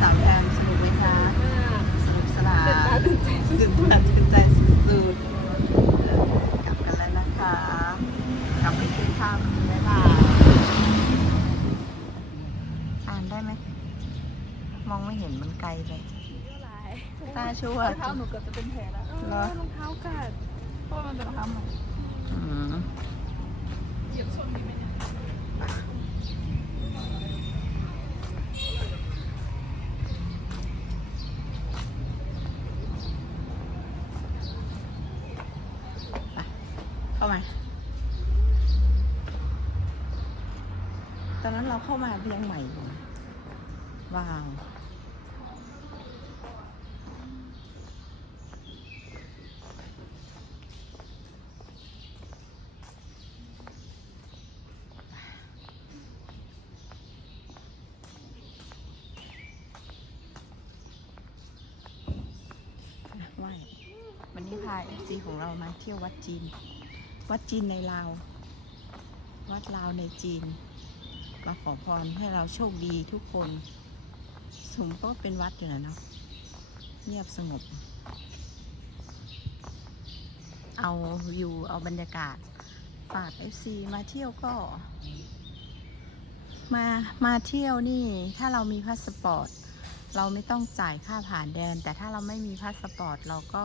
สาวแอมสนุกไหมคะสนุกสนานตื่นตาตื่นใจสุดตื่นตาตื่นใจสุดๆกลับกันแล้วนะคะ กลับไปกินข้าวบ๊ายบายอ่านได้ไหม มองไม่เห็นมันไกลเลยตาชั่วรองเท้าหนูเกือบจะเป็นแผลแล้วเหรอรองเท้ากัดเพราะมันเป็นรองเท้าใหม่เหยียบส้นดีไหมเนี่ย เข้ามา ตอนนั้น เราเข้ามาเวียงใหม่อยู่นะว้าวไหววันนี้พาเอฟซีของเรามาเที่ยววัดจีน วัดจีนในลาว วัดลาวในจีน มาขอพรให้เราโชคดีทุกคนสมก็เป็นวัดอยู่นะเนาะเงียบสงบ เอาวิวเอาบรรยากาศฝากเอฟซีมาเที่ยวก็ มามาเที่ยวนี่ถ้าเรามีพาสปอร์ต เราไม่ต้องจ่ายค่าผ่านแดน แต่ถ้าเราไม่มีพาสปอร์ต เราก็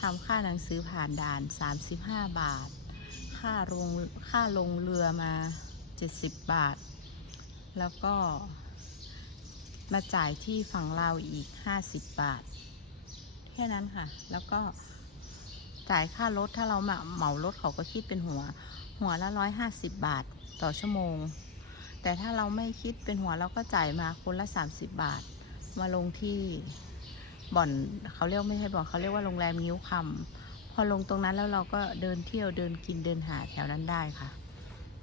ทำค่าหนังสือผ่านด่าน 35 บาท ค่าลงค่าลงเรือมา 70 บาท แล้วก็ มาจ่ายที่ฝั่งลาอีก 50 บาท แค่นั้นค่ะ แล้วก็จ่ายค่ารถถ้าเราเหมาเหมารถเขาก็คิดเป็นหัว หัวละ 150 บาทต่อชั่วโมง แต่ถ้าเราไม่คิดเป็นหัวเราก็จ่ายมาคนละ 30 บาท มาลงที่บ่อนเขาเรียกไม่ใช่บ่อนเขาเรียกว่าโรงแรมนิ้วคำพอลงตรงนั้นแล้วเราก็เดินเที่ยวเดินกินเดินหาแถวนั้นได้ค่ะ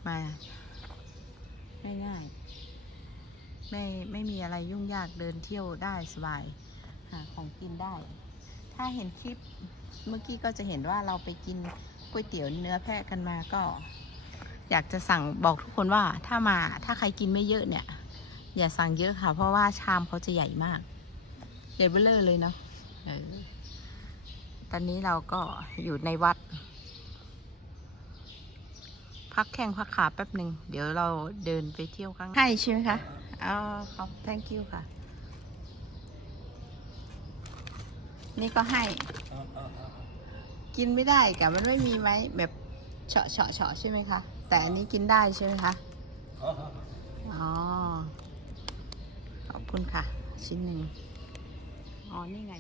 มาง่ายๆ ไม่ไม่มีอะไรยุ่งยากเดินเที่ยวได้สบายหาของกินได้ ถ้าเห็นคลิปเมื่อกี้ก็จะเห็นว่าเราไปกินก๋วยเตี๋ยวเนื้อแพะกันมาก็ อยากจะสั่งบอกทุกคนว่าถ้ามาถ้าใครกินไม่เยอะเนี่ย อย่าสั่งเยอะค่ะ เพราะว่าชามเขาจะใหญ่มากใหญ่เบ้อเลอเลยเนาะตอนนี้เราก็อยู่ในวัด พักแข้งพักขาแป๊บหนึ่ง เดี๋ยวเราเดินไปเที่ยวข้าง ให้ใช่ไหมคะ อ๋อครับ thank you ค่ะ นี่ก็ให้ กินไม่ได้กับมันไม่มีไหมแบบเฉาะเฉาะเฉาะใช่ไหมคะ แต่อันนี้กินได้ใช่ไหมคะ อ๋อ ขอบคุณค่ะ ชิ้นหนึ่งอ๋อ นี่ไง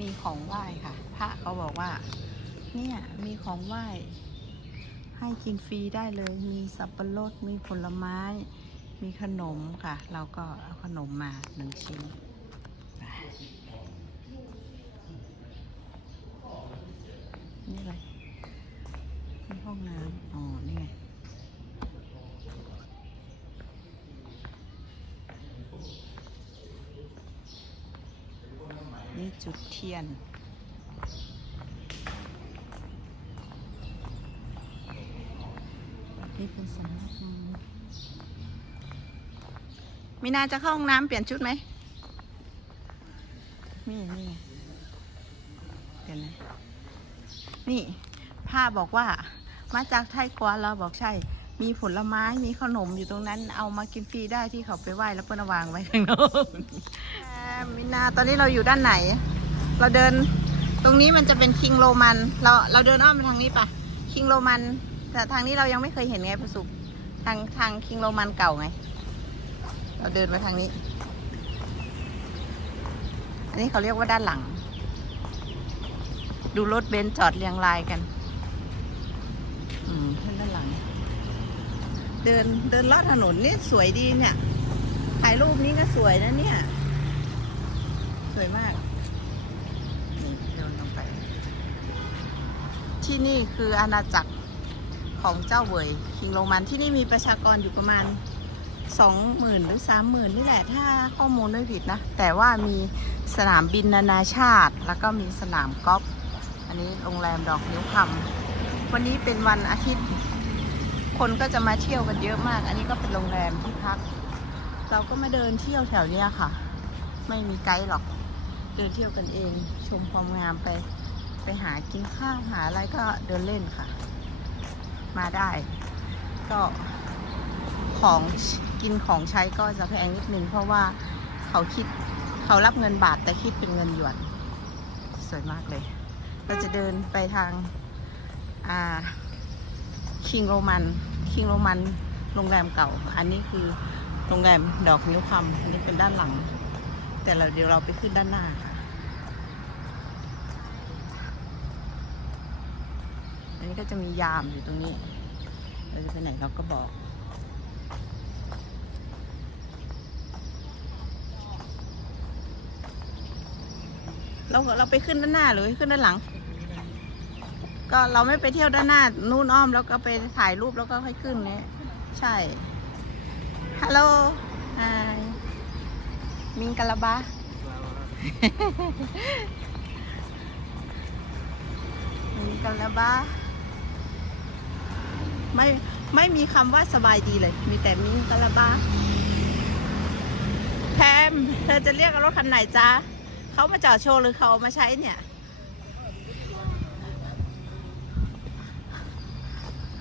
มีของไหว้ค่ะ พระเขาบอกว่า เนี่ย มีของไหว้ ให้กินฟรีได้เลย มีสับปะรด มีผลไม้ มีขนมค่ะ เราก็เอาขนมมาหนึ่งชิ้นนี่อะไรนี่ห้องน้ำ อ๋อ นี่ไงนี่จุดเทียน นี่เป็น สำนักงานมีนาจะเข้าห้องน้ำเปลี่ยนชุดไหมนี่นี่เปลี่ยนไหมนี่ผ้าบอกว่า มาจากไทยกวาเราบอกใช่ มีผลไม้มีขนมอยู่ตรงนั้น เอามากินฟรีได้ที่เขาไปไหว้แล้วเปิ้ลวางไว้ข้างนอกมินาตอนนี้เราอยู่ด้านไหน เราเดินตรงนี้มันจะเป็นคิงโรมัน เราเราเดินอ้อมไปทางนี้ปะคิงโรมัน แต่ทางนี้เรายังไม่เคยเห็นไงประสุกทางทางคิงโรมันเก่าไง เราเดินไปทางนี้ อันนี้เขาเรียกว่าด้านหลัง ดูรถเบนซ์จอดเรียงรายกัน อืมท่านด้านหลัง เดินเดินลอดถนนนี่สวยดีเนี่ย ถ่ายรูปนี้ก็สวยนะเนี่ย สวยมากนี่เดินลงไปที่นี่คืออาณาจักร ของเจ้าเวยคิงโรมันที่นี่มีประชากรอยู่ประมาณสองหมื่นหรือสามหมื่นนี่แหละถ้าข้อมูลไม่ผิดนะ แต่ว่ามีสนามบินนานาชาติ แล้วก็มีสนามกอล์ฟอันนี้โรงแรมดอกนิ้วคำวันนี้เป็นวันอาทิตย์ คนก็จะมาเที่ยวกันเยอะมาก อันนี้ก็เป็นโรงแรมที่พัก เราก็มาเดินเที่ยวแถวเนี้ยค่ะ ไม่มีไกด์หรอกเดินเที่ยวกันเอง ชมความงามไป ไปหากินข้าวหาอะไรก็เดินเล่นค่ะ มาได้ ก็ของกินของใช้ก็จะแพงนิดนึง เพราะว่าเขาคิดเขารับเงินบาทแต่คิดเป็นเงินหยวน สวยมากเลย เราจะเดินไปทางคิงโรมันคิงโรมันโรงแรมเก่า อันนี้คือโรงแรมดอกนิ้วคำอันนี้เป็นด้านหลัง แต่เราเดี๋ยวเราไปขึ้นด้านหน้าค่ะ อั นนี้ก็จะมียามอยู่ตรงนี้ เราจะไปไหนเราก็บอก เราเราไปขึ้นด้านหน้าหรือขึ้นด้านหลัง ก็เราไม่ไปเที่ยวด้านหน้า นู่นอ้อมแล้วก็ไปถ่ายรูปแล้วก็ค่อยขึ้นเนี่ยใช่ ฮัลโหลไฮมิงกะลาบามิงกะลาบา ไม่ไม่มีคำว่าสบายดีเลย มีแต่มิงกะลาบาแพมเธอจะเรียกรถคันไหนจ๊ะเขามาจอดโชว์หรือเขาเอามาใช้เนี่ย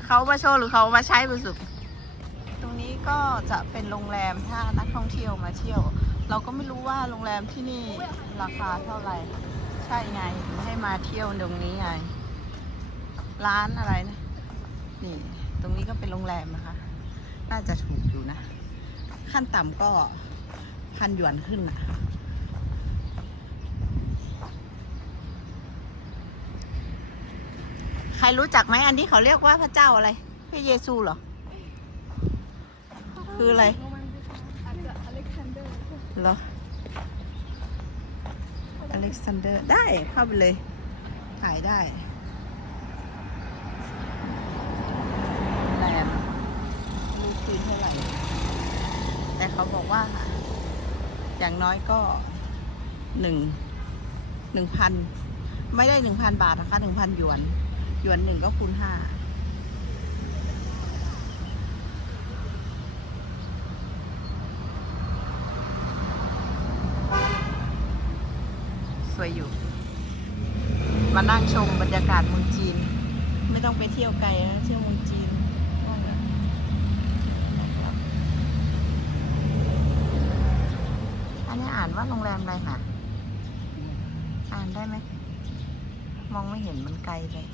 เขามาโชว์หรือเขาเอามาใช้รู้สึกตรงนี้ก็จะเป็นโรงแรมถ้านักท่องเที่ยวมาเที่ยว เราก็ไม่รู้ว่าโรงแรมที่นี่ราคาเท่าไหร่ ใช่ไงให้มาเที่ยวตรงนี้ไง ร้านอะไรนะ นี่ ตรงนี้ก็เป็นโรงแรมนะคะ น่าจะถูกอยู่นะ ขั้นต่ำก็พันหยวนขึ้นนะใครรู้จักไหมอันนี้เขาเรียกว่าพระเจ้าอะไร พระเยซูเหรอ คืออะไรโรมันอาจจะอเล็กซานเดอร์เหรออเล็กซานเดอร์ได้เข้าไปเลย ถ่ายได้แรมไม่รู้คืนเท่าไหร่ แต่ เขาบอกว่า อย่างน้อยก็หนึ่งหนึ่งพันไม่ได้หนึ่งพันบาทนะคะหนึ่งพันหยวน หยวนหนึ่งก็คูณห้าสวยอยู่ มานั่งชมบรรยากาศเมืองจีน ไม่ต้องไปเที่ยวไกลนะเที่ยวเมืองจีนนั่นแหละอันนี้อ่านว่าโรงแรมอะไรคะอ่านได้ไหม มองไม่เห็นมันไกลเลย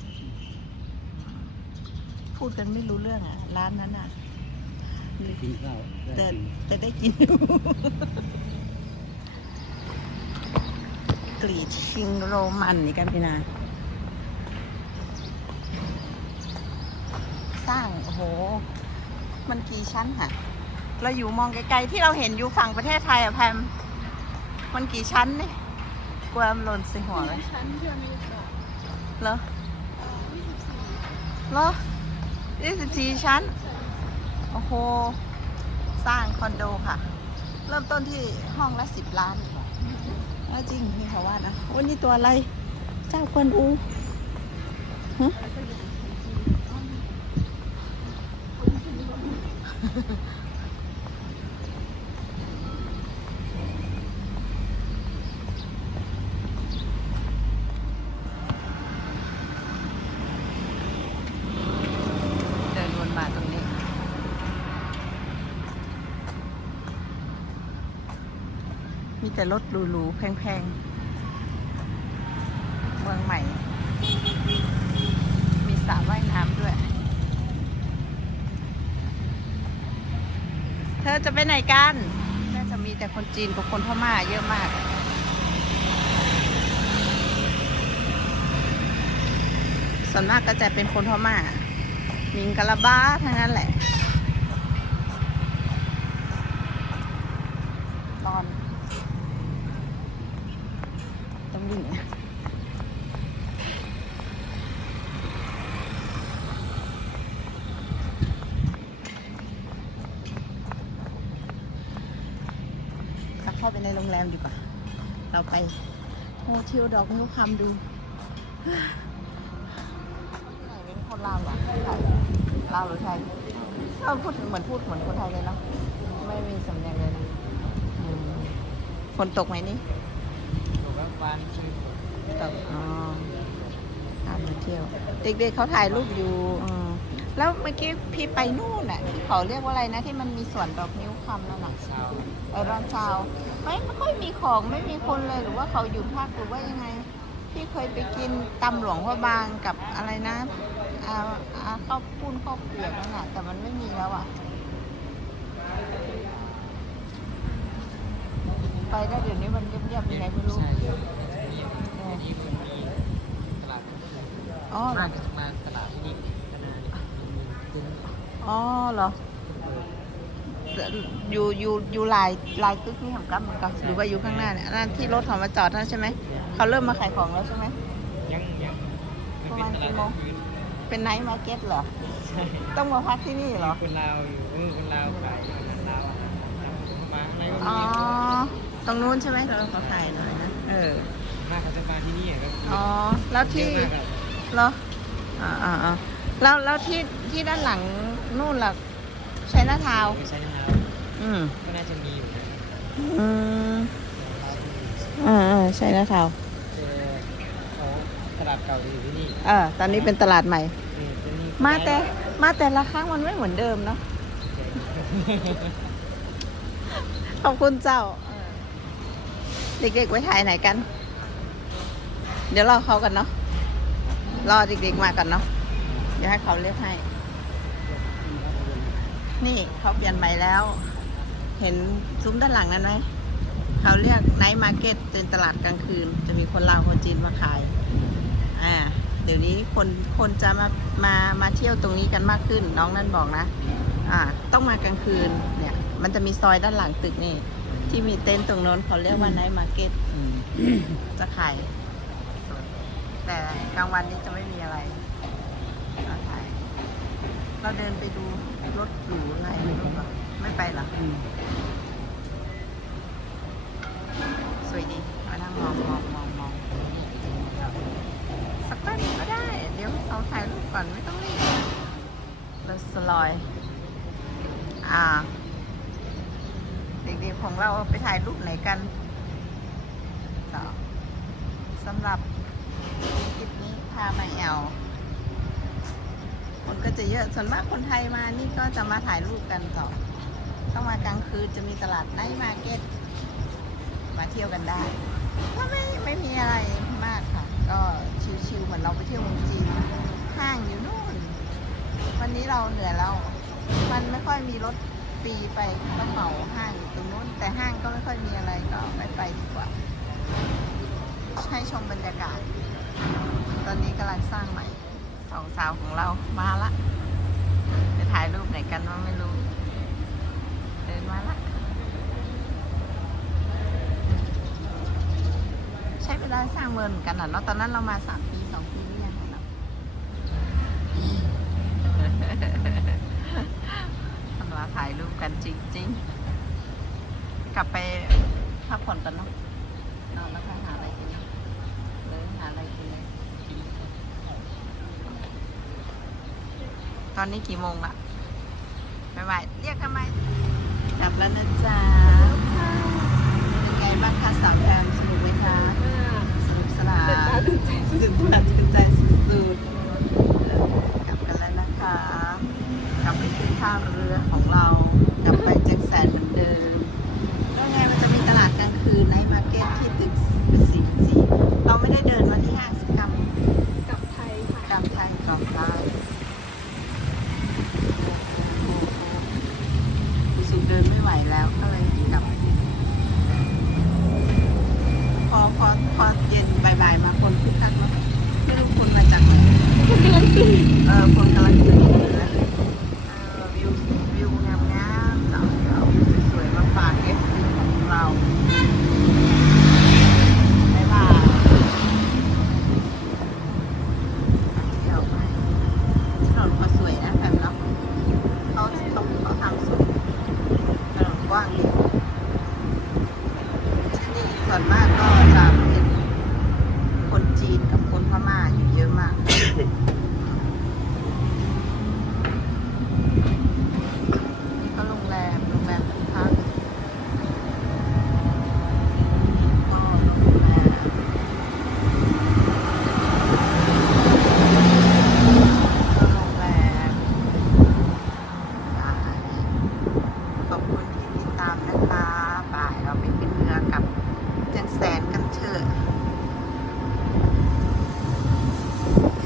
พูดกันไม่รู้เรื่องอะ ร้านนั้นอะ กินข้าวแต่ได้กินแต่ได้กินอยู่ กรีดชิงโรมันนี่กันพี่นา สร้าง โอ้โห มันกี่ชั้นฮะเราอยู่มองไกลๆที่เราเห็นอยู่ฝั่งประเทศไทยอะแพม มันกี่ชั้นเนี่ยกลัวมันหล่นใส่หัวเลยชั้นเชื่อไม่ได้บอกเหรอเอ่อ24เหรอยี่สิบสี่ชั้น โอ้โห สร้างคอนโดค่ะ เริ่มต้นที่ห้องละสิบล้านเออจริงพี่เขาว่านะโอ้นี่ตัวอะไร เจ้ากวนอูฮะเดินวนมาตรงนี้ มี แต่รถหรูๆแพงๆ เมืองใหม่ มีสระว่ายน้ำด้วย เธอจะไปไหนกัน น่าจะมีแต่คนจีนกับคนพม่าเยอะมากส่วนมากก็จะเป็นคนพม่ามิงกะลาบ้าทั้งนั้นแหละ ตอนต้อง วิ่งอะเราเข้าไปในโรงแรมดีกว่า เราไปโฮเทลดอกนิ้วคำดูไหนเป็นคนลาวเหรอลาวหรือไทยเราพูดเหมือนพูดเหมือนคนไทยเลยเนาะไม่มีสำเนียงเลยนะฝนตกไหมนี่ อกว่าวันชื่อตกอ๋อพามาเที่ยว เด็กๆเขาถ่ายรูปอยู่อืมแล้วเมื่อกี้พี่ไปนู่นน่ะที่เขาเรียกว่าอะไรนะที่มันมีสวนดอกนิ้วคำนั่นน่ะชาวเออรอนซาวไม่ไม่ค่อยมีของไม่มีคนเลยหรือว่าเขาอยู่ภาคหรือว่ายังไง พี่เคยไปกินตำหลวงพระบางกับอะไรนะอ่าอ่าข้าวปุ้นข้าวเปียกนั่นแหละแต่มันไม่มีแล้วอะ ไปได้เดี๋ยวนี้มันเงียบๆยังไงไม่รู้ใช่ครับนี่นี่คือมีตลาดอ๋อเหรมาอมาตลาดที่นี่ก็น่าจึงอ๋อเหรออยู่อยู่อยู่ลายลายตึกนี่ของกัมเหมือนกันหรือว่าอยู่ข้างหน้าเนี่ยนั่นที่รถเขามาจอดนั่นใช่ไหมเขาเริ่มมาขายของแล้วใช่ไหมยังยังมันเป็นตลาดกลางคืนเป็นไนท์มาร์เก็ตเหรอใช่ต้องมาพักที่นี่เหรอคนลาวอยู่เออคนลาวขายอาหารลาวอาหารมาข้างในก็อ๋อมี ตรงนู้นใช่ไหมเราขอถ่ายหน่อยนะ เออ มากเขาจะมาที่นี่ก็อ๋อ แล้วเยที่อะมากอะเหรอ อ่าอ่าอ่าแล้วแล้วที่ที่ด้านหลังนู่นล่ะใช้หน้าเท้าไม่ใช่นะครับอืม ก็น่าจะมีอยู่นะครับอืมอ่าอ่าใช่หน้าเท้าเจอเขาตลาดเก่าจะอยู่ที่นี่ เออตอนนี้เป็นตลาดใหม่ อืมเป็นนี่มาแต่มาแต่ละครั้งมันไม่เหมือนเดิมเนาะ ขอบคุณเจ้า เด็กๆไว้ถ่ายไหนกัน เดี๋ยวรอเขากันเนาะ รอเด็กๆมากันเนาะ เดี๋ยวให้เขาเรียกให้ นี่เขาเปลี่ยนใหม่แล้ว เห็นซุ้มด้านหลังนั้นไหม เขาเรียกไนท์มาร์เก็ตเป็นตลาดกลางคืน จะมีคนลาวคนจีนมาขาย อ่า เดี๋ยวนี้คนคนจะมา มา มาเที่ยวตรงนี้กันมากขึ้น น้องนั่นบอกนะ อ่า ต้องมากลางคืน เนี่ย มันจะมีซอยด้านหลังตึกนี่ ที่มีเต็นท์ตรงโน้นเขาเรียกว่าไนท์มาร์เก็ตอืมจะขายสดแต่กลางวันนี้จะไม่มีอะไรเราขายเราเดินไปดูรถหรูอะไรไม่รู้ป่ะไม่ไปเหรออืมสวยดีมานั่งมองมองมองมองสักแป๊บนึงก็ได้ เดี๋ยวเอาถ่ายรูปก่อนไม่ต้องรีบรถสลอย อ่าเด็กๆของเราไปถ่ายรูปไหนกันสำหรับคลิปนี้พามาแอวคนก็จะเยอะส่วนมากคนไทยมานี่ก็จะมาถ่ายรูปกันต่อต้องมากลางคืนจะมีตลาดไนท์มาร์เก็ตมาเที่ยวกันได้ ก็ไม่ไม่มีอะไรมากค่ะ ก็ชิลๆเหมือนเราไปเที่ยวเมืองจีนห้างอยู่นู่น วันนี้เราเหนื่อยแล้ว มันไม่ค่อยมีรถ ฟรีไปก็เหมาห้างตรงนู้น แต่ห้างก็ไม่ค่อยมีอะไรก็ไม่ไปดีกว่า ให้ชมบรรยากาศ ตอนนี้กำลังสร้างใหม่สองสาวของเรามาละจะถ่ายรูปไหนกันว่าไม่รู้ เดินมาละใช้เวลาสร้างเมืองเหมือนกันนะเนาะตอนนั้นเรามาสามปีสองปีหรือยังเนาะ ทำมาถ่ายรูปกันจริง ๆ กลับไปพักผ่อนกันเนาะนอนแล้วค่อยหาอะไรกินเนาะเลยหาอะไรกินเลย ตอนนี้กี่โมงละบ๊ายบายเรียกทำไม กลับแล้วนะจ๊ะเป็นไงบ้างคะสาวแพมสนุกไหมคะสนุกสนานตื่นตาตื่นใจสุดๆกลับกันแล้วนะคะ กลับไปที่ท่าเรือของเรา กลับไปแจ็คแสนเหมือนเดิมแล้วไงมันจะมีตลาดกลางคืนในมาร์เก็ตที่ตึกสีสีเราไม่ได้เดินมาที่ห้างสกรรม กับไทยค่ะ กรรมไทยกรรมไทยรู้สึกเดินไม่ไหวแล้วก็เลยกลับ พอพอพอเย็นบ่ายๆมาคนคึกคักเนอะไม่รู้คนมาจากไหน ก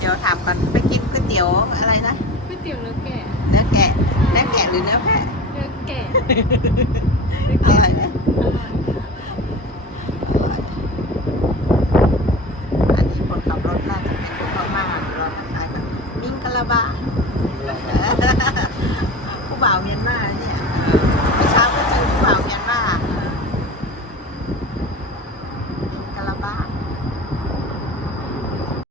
เดี๋ยวถามก่อนไปกินก๋วยเตี๋ยวอะไรนะก๋วยเตี๋ยวเนื้อแกะเนื้อแกะเนื้อแกะหรือเนื้อแพะเนื้อแกะอร่อยไหม